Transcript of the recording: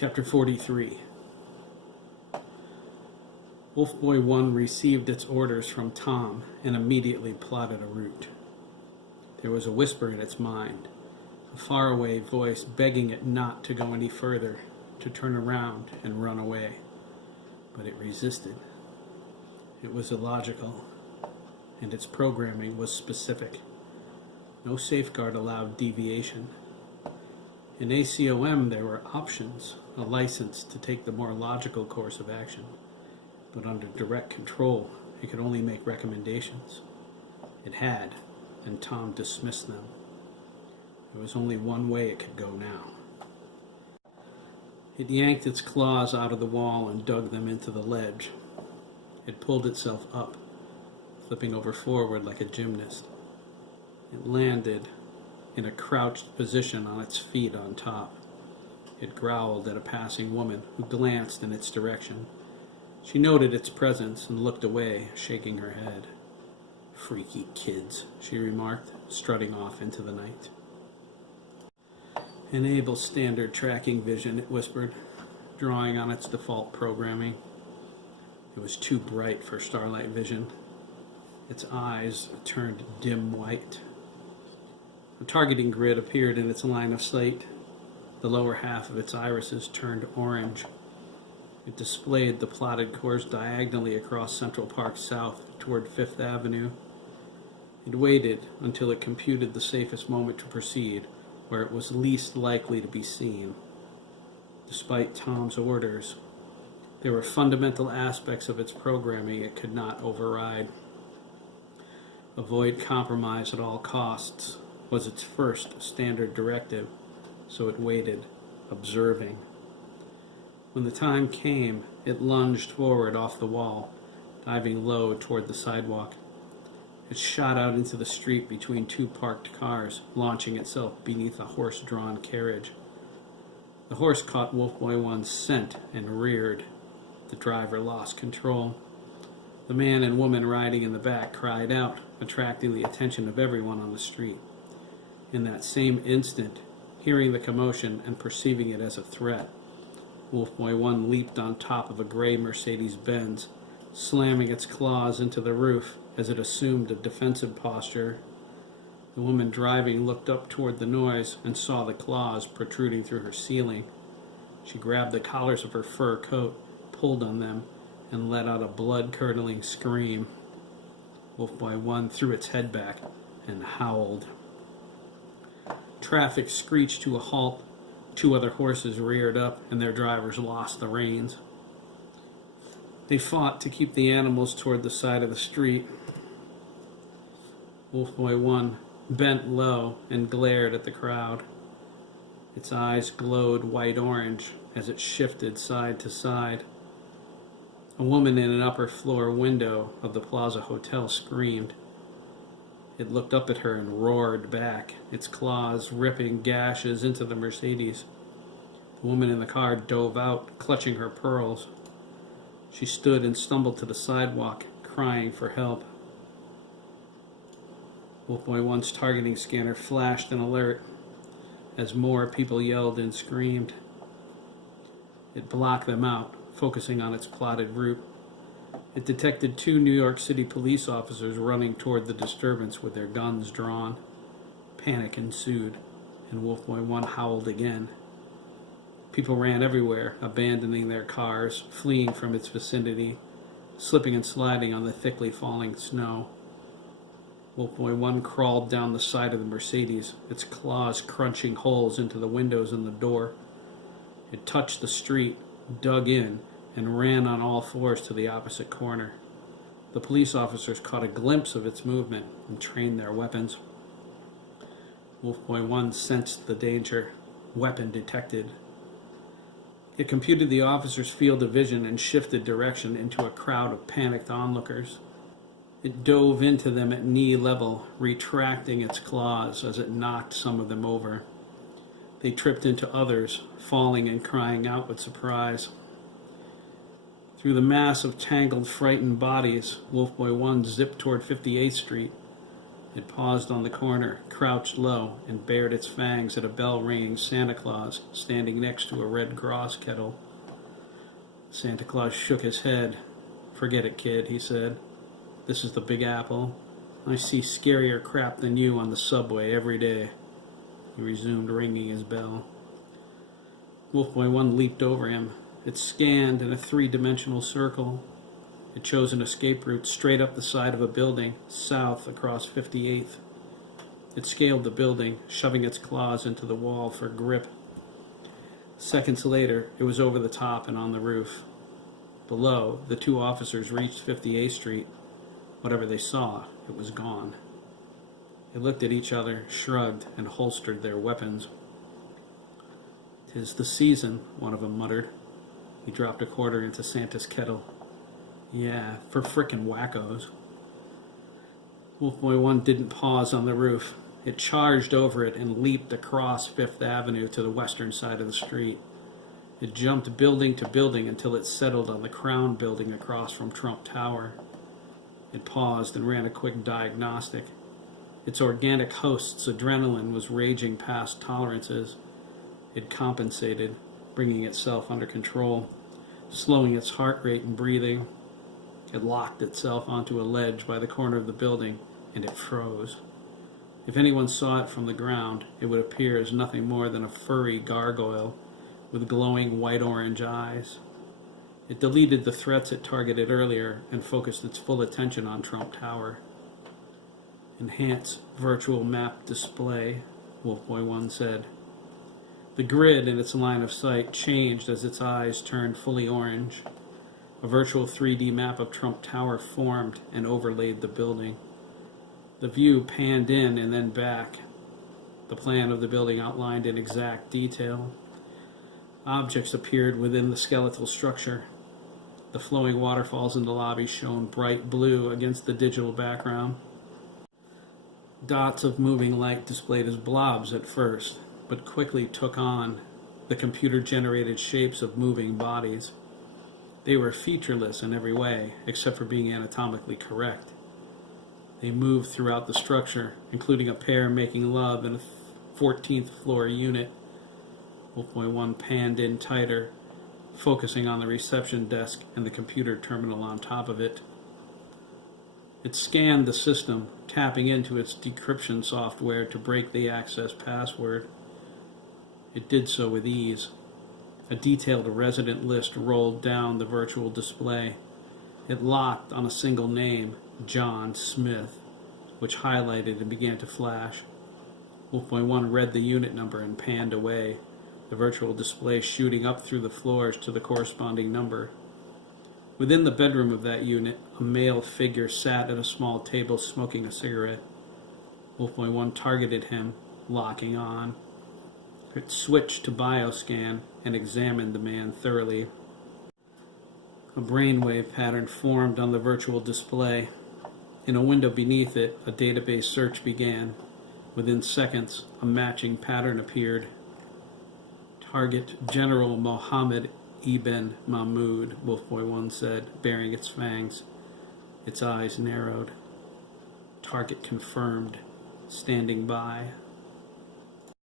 Chapter 43. Wolf Boy 1 received its orders from Tom and immediately plotted a route. There was a whisper in its mind, a faraway voice begging it not to go any further, to turn around and run away. But it resisted. It was illogical, and its programming was specific. No safeguard allowed deviation. In ACOM, there were options, a license to take the more logical course of action. But under direct control, it could only make recommendations. It had, and Tom dismissed them. There was only one way it could go now. It yanked its claws out of the wall and dug them into the ledge. It pulled itself up, flipping over forward like a gymnast. It landed in a crouched position on its feet on top. It growled at a passing woman who glanced in its direction. She noted its presence and looked away, shaking her head. "Freaky kids," she remarked, strutting off into the night. "Enable standard tracking vision," it whispered, drawing on its default programming. It was too bright for starlight vision. Its eyes turned dim white. A targeting grid appeared in its line of sight. The lower half of its irises turned orange. It displayed the plotted course diagonally across Central Park South toward Fifth Avenue. It waited until it computed the safest moment to proceed, where it was least likely to be seen. Despite Tom's orders, there were fundamental aspects of its programming it could not override. Avoid compromise at all costs was its first standard directive, so it waited, observing. When the time came, it lunged forward off the wall, diving low toward the sidewalk. It shot out into the street between two parked cars, launching itself beneath a horse-drawn carriage. The horse caught Wolf Boy 1's scent and reared. The driver lost control. The man and woman riding in the back cried out, attracting the attention of everyone on the street. In that same instant, hearing the commotion and perceiving it as a threat, Wolf Boy 1 leaped on top of a gray Mercedes-Benz, slamming its claws into the roof as it assumed a defensive posture. The woman driving looked up toward the noise and saw the claws protruding through her ceiling. She grabbed the collars of her fur coat, pulled on them, and let out a blood-curdling scream. Wolf Boy 1 threw its head back and howled. Traffic screeched to a halt. Two other horses reared up, and their drivers lost the reins. They fought to keep the animals toward the side of the street. Wolf Boy 1 bent low and glared at the crowd. Its eyes glowed white-orange as it shifted side to side. A woman in an upper-floor window of the Plaza Hotel screamed. It looked up at her and roared back, its claws ripping gashes into the Mercedes. The woman in the car dove out, clutching her pearls. She stood and stumbled to the sidewalk, crying for help. Wolf Boy 1's targeting scanner flashed an alert as more people yelled and screamed. It blocked them out, focusing on its plotted route. It detected two New York City police officers running toward the disturbance with their guns drawn. Panic ensued, and Wolf Boy 1 howled again. People ran everywhere, abandoning their cars, fleeing from its vicinity, slipping and sliding on the thickly falling snow. Wolf Boy 1 crawled down the side of the Mercedes, its claws crunching holes into the windows and the door. It touched the street, dug in, and ran on all fours to the opposite corner. The police officers caught a glimpse of its movement and trained their weapons. Wolf Boy 1 sensed the danger. Weapon detected. It computed the officers' field of vision and shifted direction into a crowd of panicked onlookers. It dove into them at knee level, retracting its claws as it knocked some of them over. They tripped into others, falling and crying out with surprise. Through the mass of tangled, frightened bodies, Wolf Boy 1 zipped toward 58th Street. It paused on the corner, crouched low, and bared its fangs at a bell-ringing Santa Claus standing next to a Red Cross kettle. Santa Claus shook his head. "Forget it, kid," he said. "This is the Big Apple. I see scarier crap than you on the subway every day." He resumed ringing his bell. Wolf Boy 1 leaped over him. It scanned in a three-dimensional circle. It chose an escape route straight up the side of a building, south across 58th. It scaled the building, shoving its claws into the wall for grip. Seconds later, it was over the top and on the roof. Below, the two officers reached 58th Street. Whatever they saw, it was gone. They looked at each other, shrugged, and holstered their weapons. "'Tis the season," one of them muttered. He dropped a quarter into Santa's kettle. "Yeah, for frickin' wackos." Wolf Boy 1 didn't pause on the roof. It charged over it and leaped across Fifth Avenue to the western side of the street. It jumped building to building until it settled on the Crown building across from Trump Tower. It paused and ran a quick diagnostic. Its organic host's adrenaline was raging past tolerances. It compensated, bringing itself under control, slowing its heart rate and breathing. It locked itself onto a ledge by the corner of the building, and it froze. If anyone saw it from the ground, it would appear as nothing more than a furry gargoyle with glowing white-orange eyes. It deleted the threats it targeted earlier and focused its full attention on Trump Tower. "Enhance virtual map display," Wolf Boy 1 said. The grid in its line of sight changed as its eyes turned fully orange. A virtual 3D map of Trump Tower formed and overlaid the building. The view panned in and then back. The plan of the building outlined in exact detail. Objects appeared within the skeletal structure. The flowing waterfalls in the lobby shone bright blue against the digital background. Dots of moving light displayed as blobs at first, but quickly took on the computer-generated shapes of moving bodies. They were featureless in every way, except for being anatomically correct. They moved throughout the structure, including a pair making love in a 14th floor unit. Wolf Boy 1 panned in tighter, focusing on the reception desk and the computer terminal on top of it. It scanned the system, tapping into its decryption software to break the access password. It did so with ease. A detailed resident list rolled down the virtual display. It locked on a single name, John Smith, which highlighted and began to flash. Wolf Boy 1 read the unit number and panned away, the virtual display shooting up through the floors to the corresponding number. Within the bedroom of that unit, a male figure sat at a small table smoking a cigarette. Wolf Boy 1 targeted him, locking on. It switched to bioscan and examined the man thoroughly. A brainwave pattern formed on the virtual display. In a window beneath it, a database search began. Within seconds, a matching pattern appeared. Target General Mohammed Ibn Mahmoud, Wolf Boy 1 said, baring its fangs. Its eyes narrowed. Target confirmed. Standing by.